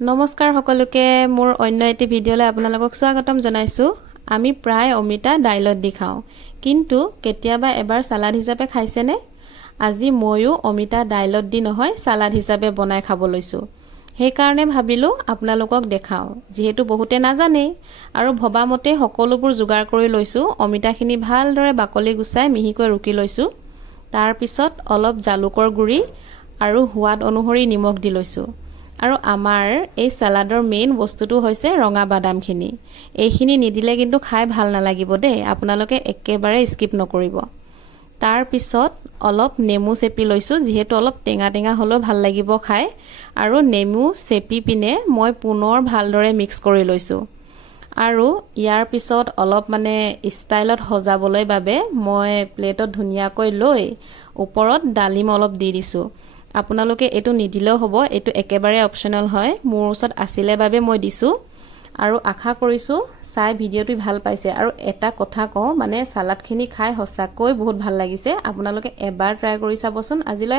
নমস্কাৰ সকলোকে মোৰ অন্য এটি ভিডিঅ'লৈ আপোনালোকক স্বাগতম জনাইছো। আমি প্ৰায় অমিতা দাইলত দি খাওঁ, কিন্তু কেতিয়াবা এবাৰ সালাড হিচাপে খাইছেনে? আজি ময়ো অমিতা দাইলত দি নহয় সালাড হিচাপে বনাই খাব লৈছো। সেইকাৰণে ভাবিলো আপোনালোকক দেখাওঁ, যিহেতু বহুতে নাজানে আৰু ভবামতে সকলোবোৰ যোগাৰ কৰি লৈছো। অমিতাখিনি ভালদৰে বাকলি গুচাই মিহিকৈ ৰুকি লৈছো। তাৰ পিছত অলপ জালুকৰ গুড়ি আৰু সোৱাদ অনুসৰি নিমখ দি লৈছো। আৰু আমাৰ এই সালাডৰ মেইন বস্তুটো হৈছে ৰঙা বাদামখিনি। এইখিনি নিদিলে কিন্তু খাই ভাল নালাগিব দেই, আপোনালোকে একেবাৰে স্কিপ নকৰিব। তাৰ পিছত অলপ নেমু চেপি লৈছো, যিহেতু অলপ টেঙা টেঙা হ'লেও ভাল লাগিব খাই। আৰু নেমু চেপি পিনে মই পুনৰ ভালদৰে মিক্স কৰি লৈছো। আৰু ইয়াৰ পিছত অলপ ষ্টাইলত সজাবলৈ বাবে মই প্লেটত ধুনীয়াকৈ লৈ ওপৰত ডালিম অলপ দি দিছো। আপোনালোকে এইটো নিদিলেও হ'ব, এইটো একেবাৰে অপচনেল হয়। মোৰ ওচৰত আছিলে বাবে মই দিছো আৰু আশা কৰিছো চাই ভিডিঅ'টো ভাল পাইছে। আৰু এটা কথা কওঁ, সালাডখিনি খাই সঁচাকৈ বহুত ভাল লাগিছে। আপোনালোকে এবাৰ ট্ৰাই কৰি চাবচোন। আজিলৈ